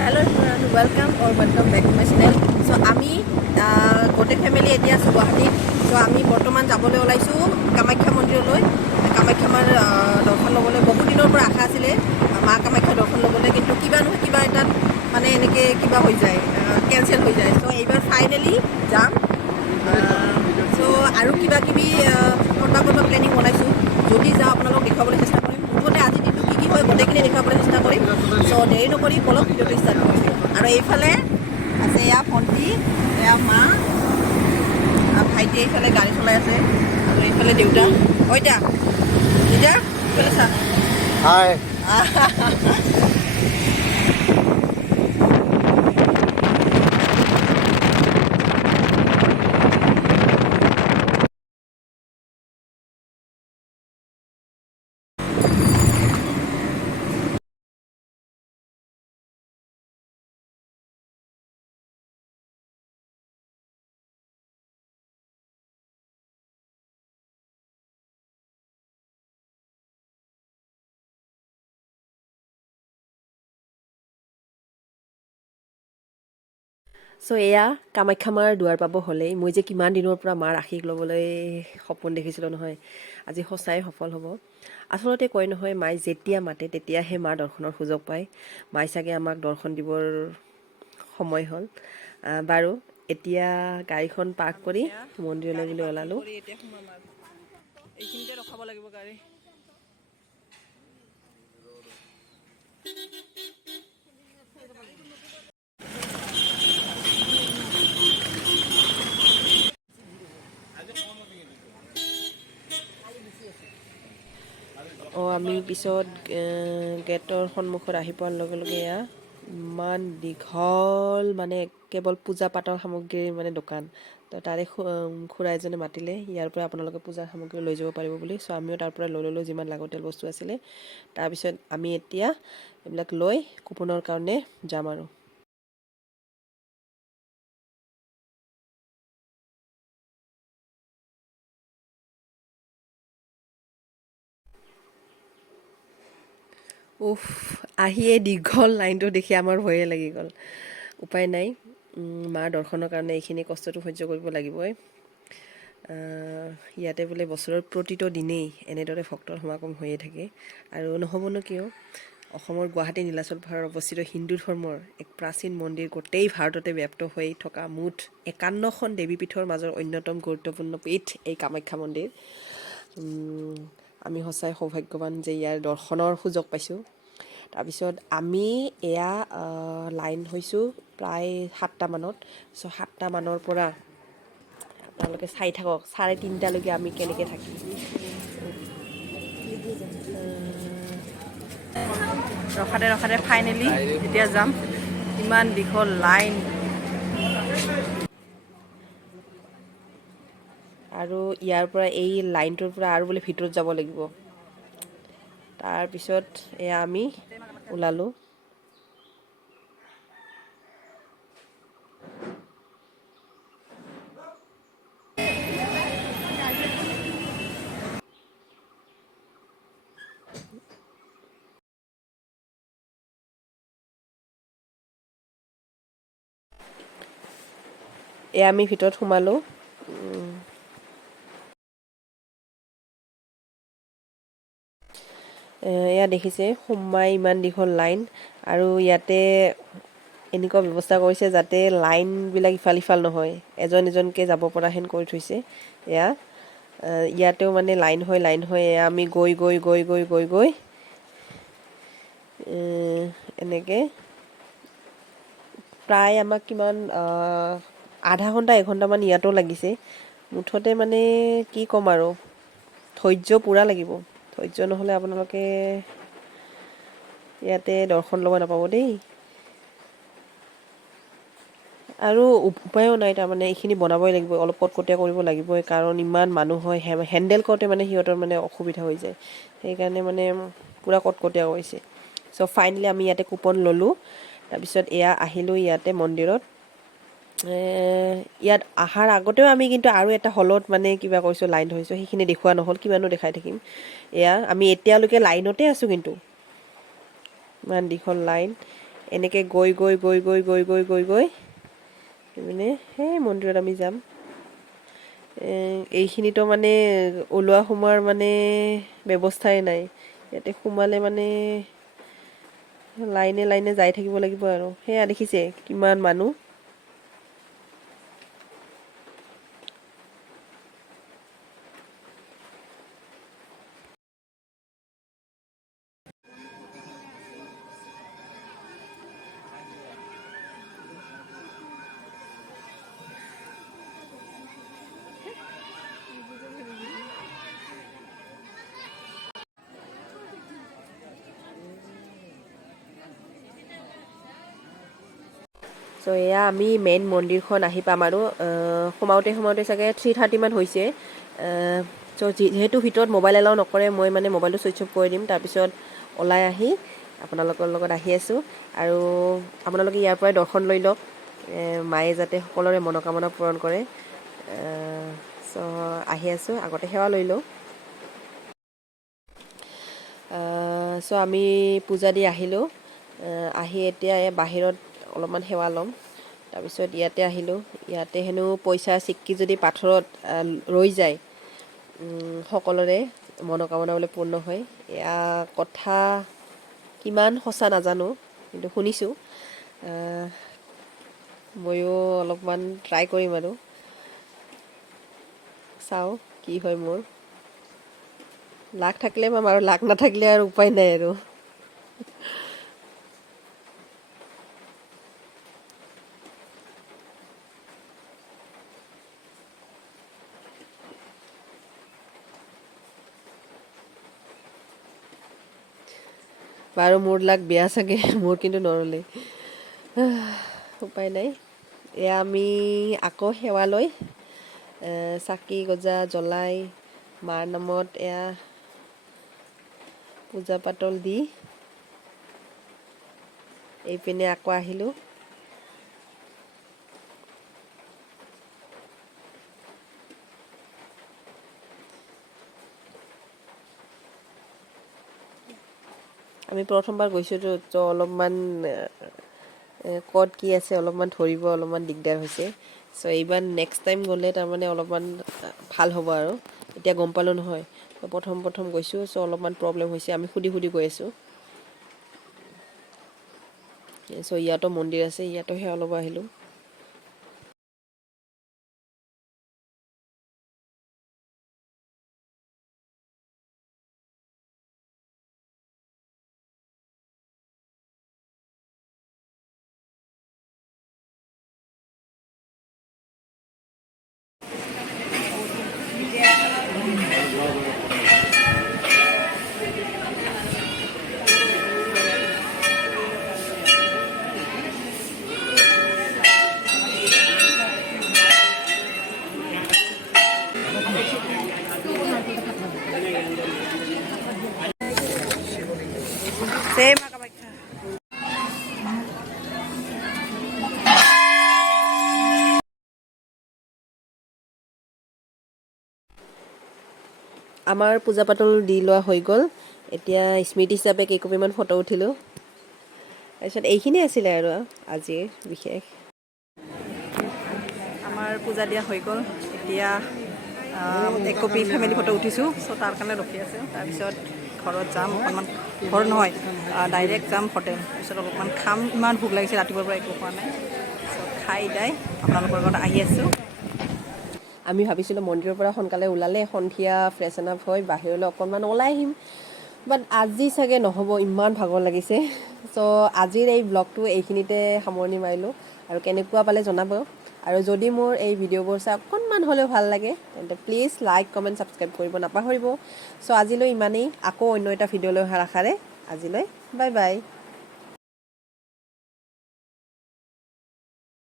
Hello everyone, welcome back to my channel. So আমি গোটেই family এতিয়া আছো গুৱাহাটীত. So আমি বৰ্তমান যাবলৈ ওলাইছো কামাখ্যা মন্দিৰলৈ. কামাখ্যা মাৰ দৰ্শন ল'বলৈ বহু দিনৰ পৰা আশা আছিলে মা কামাখ্যা দৰ্শন ল'বলৈ, কিন্তু কিবা নহয় কিবা এটাত মানে এনেকৈ কিবা হৈ যায়, কেনচেল হৈ যায়. চ' এইবাৰ ফাইনেলি যাম. চ' আৰু কিবা কিবি ক'ৰবাত প্লেনিং বনাইছোঁ. যদি যাওঁ আপোনালোকক দেখুৱাবলৈ চেষ্টা কৰিম. মুঠতে আজি দিনটো কি হয় গোটেইখিনি দেখুৱাবলৈ চেষ্টা কৰিম. চ' দেৰি নকৰি বলক ভিডিঅ'টো ষ্টাৰ্ট কৰিছোঁ. আৰু এইফালে আছে এয়া ভণ্টি, এয়া মা, ভাইটি এইফালে গাড়ী চলাই আছে, আৰু এইফালে দেউতা. এতিয়া এতিয়া এইফালে চা. হাই। চ' এয়া কামাখ্যা মাৰ দুৱাৰ পাব হ'লেই. মই যে কিমান দিনৰ পৰা মাৰ আশীষ ল'বলৈ সপোন দেখিছিলোঁ নহয়, আজি সঁচাই সফল হ'ব. আচলতে কয় নহয়, মায়ে যেতিয়া মাতে তেতিয়াহে মাৰ দৰ্শনৰ সুযোগ পায়. মায়ে চাগে আমাক দৰ্শন দিবৰ সময় হ'ল. বাৰু এতিয়া গাড়ীখন পাৰ্ক কৰি মন্দিৰলৈ বুলি ওলালোঁ. এইখিনিতে ৰখাব লাগিব গাড়ী. আমি পিছত গেটৰ সন্মুখত আহি পোৱাৰ লগে লগে এয়া ইমান দীঘল মানে কেৱল পূজা পাতৰ সামগ্ৰীৰ মানে দোকান. তো তাৰে খুৰা এজনে মাতিলে ইয়াৰ পৰা আপোনালোকে পূজাৰ সামগ্ৰী লৈ যাব পাৰিব বুলি. চ' আমিও তাৰ পৰা লৈ ল'লোঁ যিমান লাগতিয়াল বস্তু আছিলে. তাৰপিছত আমি এতিয়া এইবিলাক লৈ কুপনৰ কাৰণে যাম আৰু. আহিয়ে দীঘল লাইনটো দেখি আমাৰ ভয়ে লাগি গ'ল. উপায় নাই, মাৰ দৰ্শনৰ কাৰণে এইখিনি কষ্টটো সহ্য কৰিব লাগিবই. ইয়াতে বোলে বছৰৰ প্ৰতিটো দিনেই এনেদৰে ভক্তৰ সমাগম হৈয়ে থাকে. আৰু নহ'বনো কিয়, অসমৰ গুৱাহাটী নীলাচল পাহাৰত অৱস্থিত হিন্দু ধৰ্মৰ এক প্ৰাচীন মন্দিৰ, গোটেই ভাৰততে ব্যাপ্ত হৈ থকা মুঠ 51খন দেৱীপীঠৰ মাজৰ অন্যতম গুৰুত্বপূৰ্ণ পীঠ এই কামাখ্যা মন্দিৰ. আমি সঁচাই সৌভাগ্যৱান যে ইয়াৰ দৰ্শনৰ সুযোগ পাইছোঁ. তাৰপিছত আমি এয়া লাইন হৈছোঁ প্ৰায় 7টামানত. চ' 7টামানৰ পৰা আপোনালোকে চাই থাকক 3:30লৈকে আমি কেনেকৈ থাকিম. ৰখাতে ফাইনেলি এতিয়া যাম. ইমান দীঘল লাইন, আৰু ইয়াৰ পৰা এই লাইনটোৰ পৰা আৰু বোলে ভিতৰত যাব লাগিব. তাৰপিছত এয়া আমি ওলালোঁ. এয়া আমি ভিতৰত সোমালোঁ. এয়া দেখিছে সোমাই ইমান দীঘল লাইন, আৰু ইয়াতে এনেকুৱা ব্যৱস্থা কৰিছে যাতে লাইনবিলাক ইফাল সিফাল নহয়, এজন এজনকৈ যাব পৰা হেন কৰি থৈছে. এয়া ইয়াতেও মানে লাইন হয় এয়া আমি গৈ এনেকৈ প্ৰায় আমাক কিমান আধা ঘণ্টা 1 ঘণ্টামান ইয়াতো লাগিছে. মুঠতে মানে কি ক'ম আৰু, ধৈৰ্য পূৰা লাগিব. ধৈৰ্য নহ'লে আপোনালোকে ইয়াতে দৰ্শন ল'ব নাপাব দেই. আৰু উপায়ো নাই, তাৰমানে এইখিনি বনাবই লাগিব, অলপ কটকটীয়া কৰিব লাগিবই, কাৰণ ইমান মানুহ হয়, হেণ্ডেল কৰোঁতে মানে সিহঁতৰ মানে অসুবিধা হৈ যায়. সেইকাৰণে মানে পূৰা কটকটীয়া কৰিছে. চ' ফাইনেলি আমি ইয়াতে কুপন ল'লোঁ. তাৰপিছত এয়া আহিলোঁ ইয়াতে মন্দিৰত. ইয়াত অহাৰ আগতেও আমি কিন্তু আৰু এটা হলত মানে কিবা কৰিছোঁ, লাইন ধৰিছোঁ, সেইখিনি দেখুওৱা নহ'ল, কিমানো দেখাই থাকিম. এয়া আমি এতিয়ালৈকে লাইনতে আছোঁ, কিন্তু ইমান দীঘল লাইন. এনেকৈ গৈ গৈ গৈ গৈ গৈ গৈ গৈ গৈ মানে সেই মন্দিৰত আমি যাম। এইখিনিতো মানে ওলোৱা সোমোৱাৰ মানে ব্যৱস্থাই নাই। ইয়াতে সোমালে মানে লাইনে লাইনে যাই থাকিব লাগিব আৰু। সেয়া দেখিছে কিমান মানুহ। চ' এয়া আমি মেইন মন্দিৰখন আহি পাম আৰু সোমাওঁতে সোমাওঁতে চাগে 3:30 মান হৈছে। চ' যিহেতু ভিতৰত মোবাইল এলাও নকৰে, মই মানে মোবাইলটো ছুইচ অফ কৰি দিম। তাৰপিছত ওলাই আহি আপোনালোকৰ লগত আহি আছোঁ। আৰু আপোনালোকে ইয়াৰ পৰাই দৰ্শন লৈ লওক। মায়ে যাতে সকলোৰে মনোকামনা পূৰণ কৰে। চ' আহি আছোঁ, আগতে সেৱা লৈ লওঁ। চ' আমি পূজা দি আহিলোঁ। আহি এতিয়া বাহিৰত অলপমান সেৱা ল'ম। তাৰপিছত ইয়াতে আহিলোঁ। ইয়াতে হেনো পইচা চিক্কি যদি পাথৰত ৰৈ যায়, সকলোৰে মনোকামনা বোলে পূৰ্ণ হয়। এয়া কথা কিমান সঁচা নাজানো, কিন্তু শুনিছোঁ। ময়ো অলপমান ট্ৰাই কৰিম আৰু চাওঁ কি হয় মোৰ। লাক থাকিলে পাম আৰু লাক নাথাকিলে আৰু উপায় নাই আৰু। বাৰু মোৰ লাক বেয়া চাগে, মোৰ কিন্তু নৰলে। উপায় নাই। এয়া আমি আকৌ সেৱা লৈ চাকি গজা জ্বলাই মাৰ নামত এয়া পূজা পাতল দি এইপিনে আকৌ আহিলোঁ। আমি প্ৰথমবাৰ গৈছোঁতো, তো অলপমান ক'ত কি আছে অলপমান ধৰিব অলপমান দিগদাৰ হৈছে। চ' এইবাৰ নেক্সট টাইম গ'লে তাৰমানে অলপমান ভাল হ'ব আৰু। এতিয়া গম পালোঁ নহয়, প্ৰথম প্ৰথম গৈছোঁ। চ' অলপমান প্ৰব্লেম হৈছে, আমি সুধি সুধি গৈ আছোঁ। চ' ইয়াতো মন্দিৰ আছে, ইয়াতো সেৱা ল'ব আহিলোঁ। আমাৰ পূজা পাতল দি লোৱা হৈ গ'ল। এতিয়া স্মৃতি হিচাপে কেইকপিমান ফটো উঠিলোঁ। তাৰপিছত এইখিনিয়ে আছিলে আৰু আজিৰ বিশেষ। আমাৰ পূজা দিয়া হৈ গ'ল। এতিয়া একপি ফেমিলি ফটো উঠিছোঁ। চ' তাৰ কাৰণে ৰখি আছোঁ। তাৰপিছত ঘৰত যাম অকণমান, ঘৰ নহয় ডাইৰেক্ট যাম হোটেল। তাৰপিছত অলপমান খাম, ইমান ভোক লাগিছে, ৰাতিপুৱাৰ পৰা একো খোৱা নাই। চ' খাই দাই আপোনালোকৰ লগত আহি আছোঁ। আমি ভাবিছিলোঁ মন্দিৰৰ পৰা সোনকালে ওলালে সন্ধিয়া ফ্ৰেছন আপ হৈ বাহিৰলৈ অকণমান ওলাই আহিম। বাট আজি চাগে নহ'ব, ইমান ভাগৰ লাগিছে। চ' আজিৰ এই ব্লগটো এইখিনিতে সামৰণি মাৰিলোঁ। আৰু কেনেকুৱা পালে জনাব। আৰু যদি মোৰ এই ভিডিঅ'বোৰ চাই অকণমান হ'লেও ভাল লাগে, তেন্তে প্লিজ লাইক কমেণ্ট ছাবস্ক্ৰাইব কৰিব নাপাহৰিব। চ' আজিলৈ ইমানেই। আকৌ অন্য এটা ভিডিঅ' লৈ অহাৰ আশাৰে আজিলৈ বাই বাই।